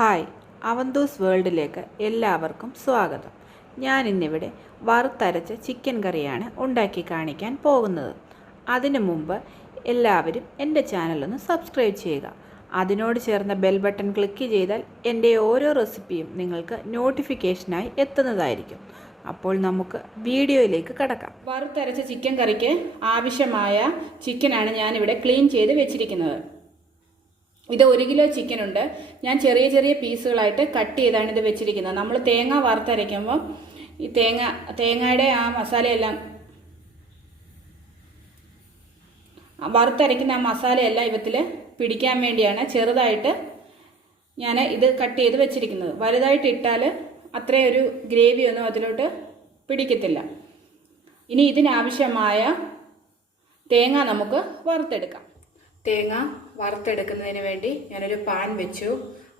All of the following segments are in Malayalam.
ഹായ്, അവന്തൂസ് വേൾഡിലേക്ക് എല്ലാവർക്കും സ്വാഗതം. ഞാൻ ഇന്നിവിടെ വറുത്തരച്ച ചിക്കൻ കറിയാണ് ഉണ്ടാക്കി കാണിക്കാൻ പോകുന്നത്. അതിനു മുമ്പ് എല്ലാവരും എൻ്റെ ചാനലൊന്ന് സബ്സ്ക്രൈബ് ചെയ്യുക. അതിനോട് ചേർന്ന ബെൽ ബട്ടൺ ക്ലിക്ക് ചെയ്താൽ എൻ്റെ ഓരോ റെസിപ്പിയും നിങ്ങൾക്ക് നോട്ടിഫിക്കേഷനായി എത്തുന്നതായിരിക്കും. അപ്പോൾ നമുക്ക് വീഡിയോയിലേക്ക് കടക്കാം. വറുത്തരച്ച ചിക്കൻ കറിക്ക് ആവശ്യമായ ചിക്കനാണ് ഞാനിവിടെ ക്ലീൻ ചെയ്ത് വെച്ചിരിക്കുന്നത്. ഇത് 1 കിലോ ചിക്കൻ ഉണ്ട്. ഞാൻ ചെറിയ ചെറിയ പീസുകളായിട്ട് കട്ട് ചെയ്താണ് ഇത് വെച്ചിരിക്കുന്നത്. നമ്മൾ തേങ്ങ വറുത്തരയ്ക്കുമ്പോൾ ഈ തേങ്ങയുടെ ആ മസാലയെല്ലാം വറുത്തരയ്ക്കുന്ന ആ മസാലയെല്ലാം ഇവത്തിൽ പിടിക്കാൻ വേണ്ടിയാണ് ചെറുതായിട്ട് ഞാൻ ഇത് കട്ട് ചെയ്ത് വെച്ചിരിക്കുന്നത്. വലുതായിട്ട് ഇട്ടാൽ അത്രയൊരു ഗ്രേവിയൊന്നും അതിലോട്ട് പിടിക്കത്തില്ല. ഇനി ഇതിനാവശ്യമായ തേങ്ങ നമുക്ക് വറുത്തെടുക്കാം. തേങ്ങ വറുത്തെടുക്കുന്നതിന് വേണ്ടി ഞാനൊരു പാൻ വെച്ചു.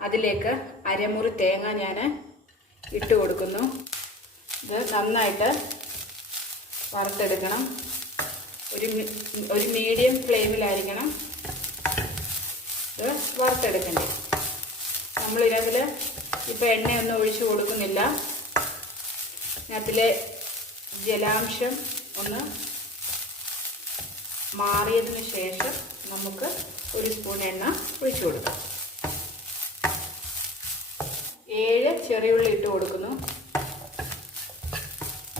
അതിലേക്ക് അരമുറി തേങ്ങ ഞാൻ ഇട്ട് കൊടുക്കുന്നു. ഇത് നന്നായിട്ട് വറുത്തെടുക്കണം. ഒരു മീഡിയം ഫ്ലെയിമിലായിരിക്കണം ഇത് വറുത്തെടുക്കേണ്ടത്. നമ്മളിതിൽ ഇപ്പോൾ എണ്ണയൊന്നും ഒഴിച്ചു കൊടുക്കുന്നില്ല. അതിലെ ജലാംശം ഒന്ന് മാറിയതിന് ശേഷം നമുക്ക് 1 സ്പൂൺ എണ്ണ ഒഴിച്ചു കൊടുക്കാം. 7 ചെറിയുള്ളി ഇട്ട് കൊടുക്കുന്നു.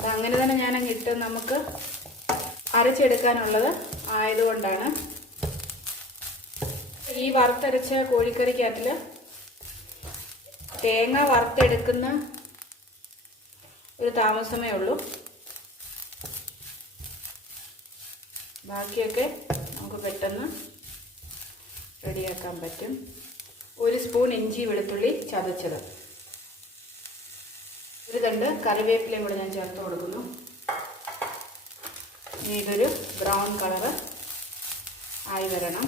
അതങ്ങനെ തന്നെ ഞാനങ്ങ് ഇട്ട് നമുക്ക് അരച്ചെടുക്കാനുള്ളത് ആയതുകൊണ്ടാണ്. ഈ വറുത്തരച്ച കോഴിക്കറിക്കകത്തിൽ തേങ്ങ വറുത്തെടുക്കുന്ന ഒരു താമസമേ ഉള്ളൂ. ബാക്കിയൊക്കെ നമുക്ക് പെട്ടെന്ന് റെഡിയാക്കാൻ പറ്റും. 1 സ്പൂൺ ഇഞ്ചി വെളുത്തുള്ളി ചതച്ചത്, 1 തണ്ട് കറിവേപ്പിലയും കൂടെ ഞാൻ ചേർത്ത് കൊടുക്കുന്നു. ഇനി ഇതൊരു ബ്രൗൺ കളറ് ആയി വരണം.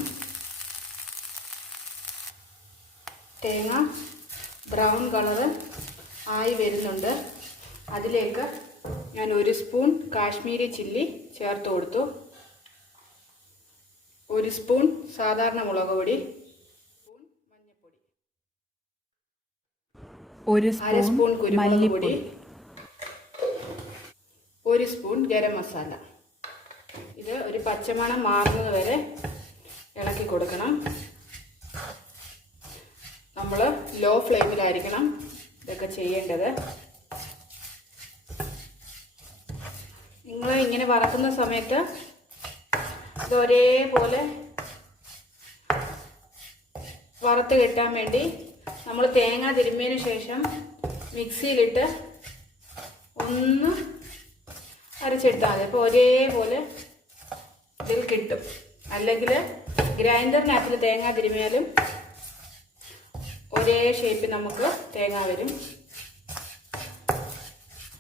തേങ്ങ ബ്രൗൺ കളറ് ആയി വരുന്നുണ്ട്. അതിലേക്ക് ഞാൻ 1 സ്പൂൺ കാശ്മീരി ചില്ലി ചേർത്ത് കൊടുത്തു. 1 സ്പൂൺ സാധാരണ മുളക് പൊടി, മഞ്ഞൾപ്പൊടി, 1 സ്പൂൺ കുരുമുളക് പൊടി, 1 സ്പൂൺ ഗരം മസാല. ഇത് ഒരു പച്ചമണം മാറുന്നത് വരെ ഇളക്കി കൊടുക്കണം. നമ്മൾ ലോ ഫ്ലെയിമിലായിരിക്കണം ഇതൊക്കെ ചെയ്യേണ്ടത്. നിങ്ങൾ ഇങ്ങനെ വറക്കുന്ന സമയത്ത് ഇത് ഒരേപോലെ വറുത്ത് കിട്ടാൻ വേണ്ടി നമ്മൾ തേങ്ങ തിരുമ്മിയതിന് ശേഷം മിക്സിയിലിട്ട് ഒന്ന് അരച്ചെടുത്താൽ മതി. അപ്പോൾ ഒരേപോലെ ഇതിൽ കിട്ടും. അല്ലെങ്കിൽ ഗ്രൈൻഡറിനകത്തിൽ തേങ്ങ തിരുമ്മിയാലും ഒരേ ഷേപ്പിൽ നമുക്ക് തേങ്ങ വരും.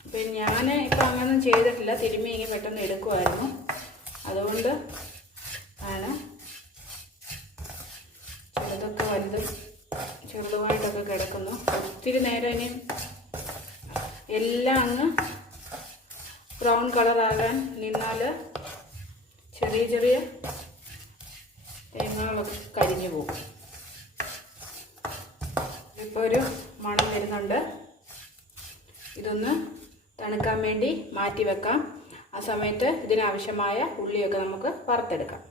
അപ്പം ഞാൻ ഇപ്പം അങ്ങനൊന്നും ചെയ്തിട്ടില്ല. തിരുമ്മി ഇങ്ങനെ പെട്ടെന്ന് എടുക്കുമായിരുന്നു. അതുകൊണ്ട് ആണ് ചെറുതൊക്കെ വലുതും ചെറുതുമായിട്ടൊക്കെ കിടക്കുന്നു. ഒത്തിരി നേരം ഇനി എല്ലാം അങ്ങ് ബ്രൗൺ കളറാകാൻ നിന്നാൽ ചെറിയ ചെറിയ തേങ്ങകളൊക്കെ കരിഞ്ഞു പോകും. ഇപ്പോൾ ഒരു മണം വരുന്നുണ്ട്. ഇതൊന്ന് തണുക്കാൻ വേണ്ടി മാറ്റി വെക്കാം. ആ സമയത്ത് ഇതിനാവശ്യമായ ഉള്ളിയൊക്കെ നമുക്ക് വറുത്തെടുക്കാം.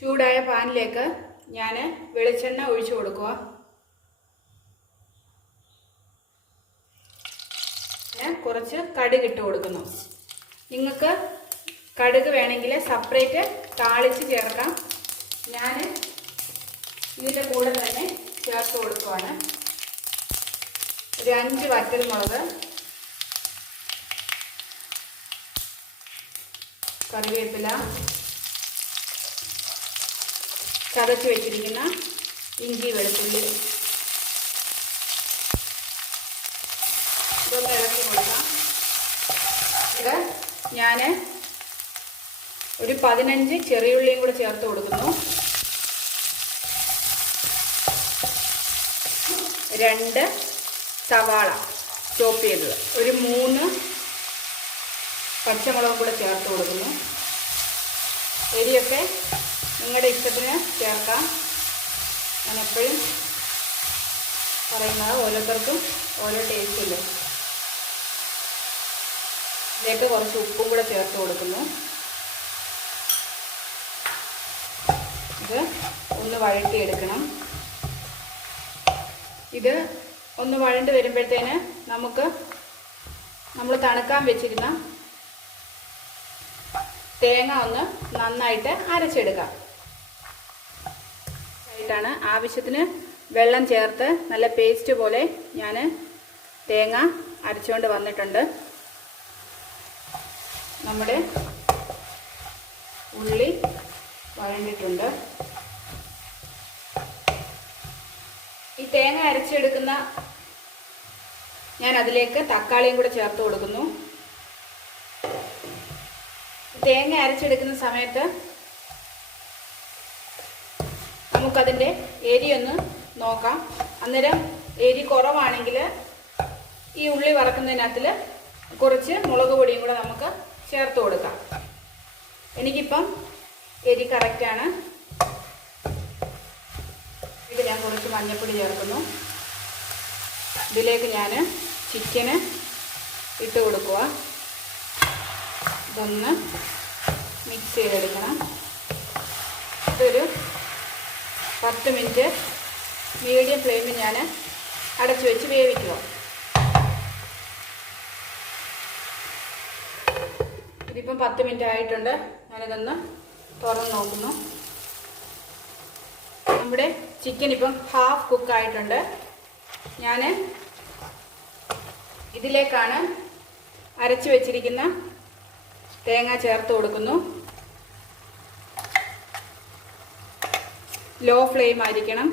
ചൂടായ പാനിലേക്ക് ഞാൻ വെളിച്ചെണ്ണ ഒഴിച്ചു കൊടുക്കുക. ഞാൻ കുറച്ച് കടുക് ഇട്ട് കൊടുക്കുന്നു. നിങ്ങൾക്ക് കടുക് വേണമെങ്കിൽ സെപ്പറേറ്റ് താളിച്ച് ചേർക്കാം. ഞാൻ ഇതിൻ്റെ കൂടെ തന്നെ ചേർത്ത് കൊടുക്കുവാണ്. ഒരു 5 വറ്റൽമുളക്, കറിവേപ്പില, ചതച്ച് വെച്ചിരിക്കുന്ന ഇഞ്ചി വെളുത്തുള്ളി, ഇതൊന്ന് ഇളക്കി കൊടുക്കാം. ഇത് ഞാൻ ഒരു 15 ചെറിയുള്ളിയും കൂടെ ചേർത്ത് കൊടുക്കുന്നു. 2 സവാള ചോപ്പ് ചെയ്തത്, ഒരു 3 പച്ചമുളകും കൂടെ ചേർത്ത് കൊടുക്കുന്നു. എരിയൊക്കെ നിങ്ങളുടെ ഇഷ്ടത്തിന് ചേർക്കാം. ഞാൻ എപ്പോഴും പറയുന്നത് ഓരോരുത്തർക്കും ഓരോ ടേസ്റ്റ് ഇല്ലേ. ഇതിലേക്ക് കുറച്ച് ഉപ്പും കൂടെ ചേർത്ത് കൊടുക്കുന്നു. ഇത് ഒന്ന് വഴറ്റിയെടുക്കണം. ഇത് ഒന്ന് വഴണ്ട് വരുമ്പോഴത്തേന് നമ്മൾ തണുക്കാൻ വെച്ചിരുന്ന തേങ്ങ ഒന്ന് നന്നായിട്ട് അരച്ചെടുക്കാം. ആയിട്ടാണ് ആവശ്യത്തിന് വെള്ളം ചേർത്ത് നല്ല പേസ്റ്റ് പോലെ ഞാൻ തേങ്ങ അരച്ചുകൊണ്ട് വന്നിട്ടുണ്ട്. നമ്മുടെ ഉള്ളി വഴണ്ടിട്ടുണ്ട്. ഈ തേങ്ങ അരച്ചെടുക്കുന്ന ഞാൻ അതിലേക്ക് തക്കാളിയും കൂടെ ചേർത്ത് കൊടുക്കുന്നു. തേങ്ങ അരച്ചെടുക്കുന്ന സമയത്ത് നമുക്കതിൻ്റെ എരിയൊന്ന് നോക്കാം. അന്നേരം എരി കുറവാണെങ്കിൽ ഈ ഉള്ളി വറക്കുന്നതിനകത്തിൽ കുറച്ച് മുളക് പൊടിയും കൂടെ നമുക്ക് ചേർത്ത് കൊടുക്കാം. എനിക്കിപ്പം എരി കറക്റ്റാണ്. ഇത് ഞാൻ കുറച്ച് മഞ്ഞൾപ്പൊടി ചേർക്കുന്നു. ഇതിലേക്ക് ഞാൻ ചിക്കന് ഇട്ട് കൊടുക്കുക. ഇതൊന്ന് മിക്സ് ചെയ്തെടുക്കണം. ഇതൊരു 10 മിനിറ്റ് മീഡിയം ഫ്ലെയിമിൽ ഞാൻ അടച്ചു വെച്ച് വേവിക്കുക. ഇതിപ്പം 10 മിനിറ്റ് ആയിട്ടുണ്ട്. ഞാനിതൊന്ന് തുറന്ന് നോക്കുന്നു. നമ്മുടെ ചിക്കൻ ഇപ്പം ഹാഫ് കുക്കായിട്ടുണ്ട്. ഞാൻ ഇതിലേക്കാണ് അരച്ച് വെച്ചിരിക്കുന്ന തേങ്ങ ചേർത്ത് കൊടുക്കുന്നു. ലോ ഫ്ലെയിം ആയിരിക്കണം.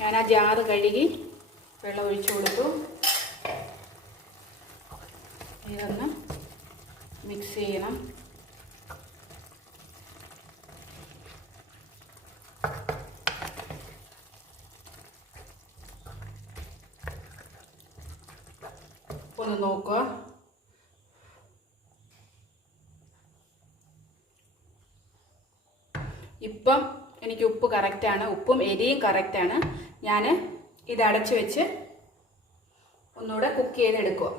ഞാൻ ആ ജാറ് കഴുകി വെള്ളം ഒഴിച്ചു കൊടുത്തു. ഇതൊന്ന് മിക്സ് ചെയ്യണം. ഒന്ന് നോക്കുക. ഇപ്പം എനിക്ക് ഉപ്പ് കറക്റ്റാണ്. ഉപ്പും എരിയും കറക്റ്റാണ്. ഞാൻ ഇത് അടച്ചു വെച്ച് ഒന്നുകൂടെ കുക്ക് ചെയ്തെടുക്കുക.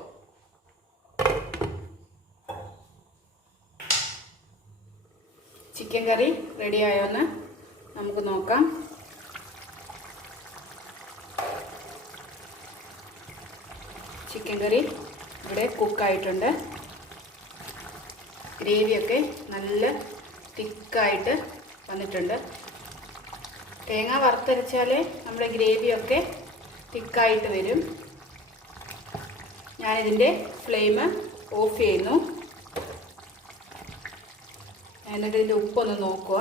ചിക്കൻ കറി റെഡിയായോന്ന് നമുക്ക് നോക്കാം. ചിക്കൻ കറി ഇവിടെ കുക്കായിട്ടുണ്ട്. ഗ്രേവിയൊക്കെ നല്ല തിക്കായിട്ട് വന്നിട്ടുണ്ട്. തേങ്ങ വറുത്തരച്ചാലേ നമ്മുടെ ഗ്രേവിയൊക്കെ തിക്കായിട്ട് വരും. ഞാനിതിൻ്റെ ഫ്ലെയിം ഓഫ് ചെയ്യുന്നു. എന്നിട്ട് ഇതിൻ്റെ ഉപ്പൊന്ന് നോക്കുക.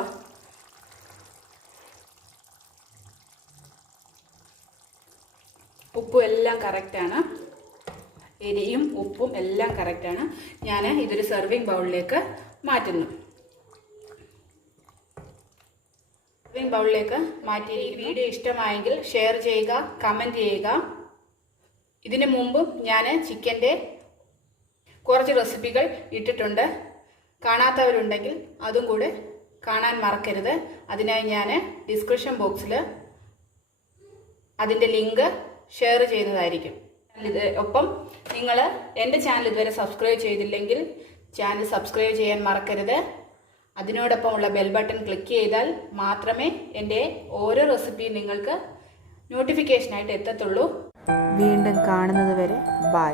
ഉപ്പും എല്ലാം കറക്റ്റാണ്. എരിയും ഉപ്പും എല്ലാം കറക്റ്റാണ്. ഞാൻ ഇതൊരു സെർവിങ് ബൗളിലേക്ക് മാറ്റുന്നു. സെർവിങ് ബൗളിലേക്ക് മാറ്റി. ഈ വീഡിയോ ഇഷ്ടമായെങ്കിൽ ഷെയർ ചെയ്യുക, കമൻറ്റ് ചെയ്യുക. ഇതിനു മുമ്പും ഞാൻ ചിക്കൻ്റെ കുറച്ച് റെസിപ്പികൾ ഇട്ടിട്ടുണ്ട്. കാണാത്തവരുണ്ടെങ്കിൽ അതും കൂടെ കാണാൻ മറക്കരുത്. അതിനായി ഞാൻ ഡിസ്ക്രിപ്ഷൻ ബോക്സിൽ അതിൻ്റെ ലിങ്ക് ഷെയർ ചെയ്യുന്നതായിരിക്കും. ഒപ്പം നിങ്ങൾ എൻ്റെ ചാനൽ ഇതുവരെ സബ്സ്ക്രൈബ് ചെയ്തില്ലെങ്കിൽ ചാനൽ സബ്സ്ക്രൈബ് ചെയ്യാൻ മറക്കരുത്. അതിനോടൊപ്പമുള്ള ബെൽ ബട്ടൺ ക്ലിക്ക് ചെയ്താൽ മാത്രമേ എൻ്റെ ഓരോ റെസിപ്പിയും നിങ്ങൾക്ക് നോട്ടിഫിക്കേഷനായിട്ട് എത്തത്തുള്ളൂ. വീണ്ടും കാണുന്നത് വരെ ബൈ.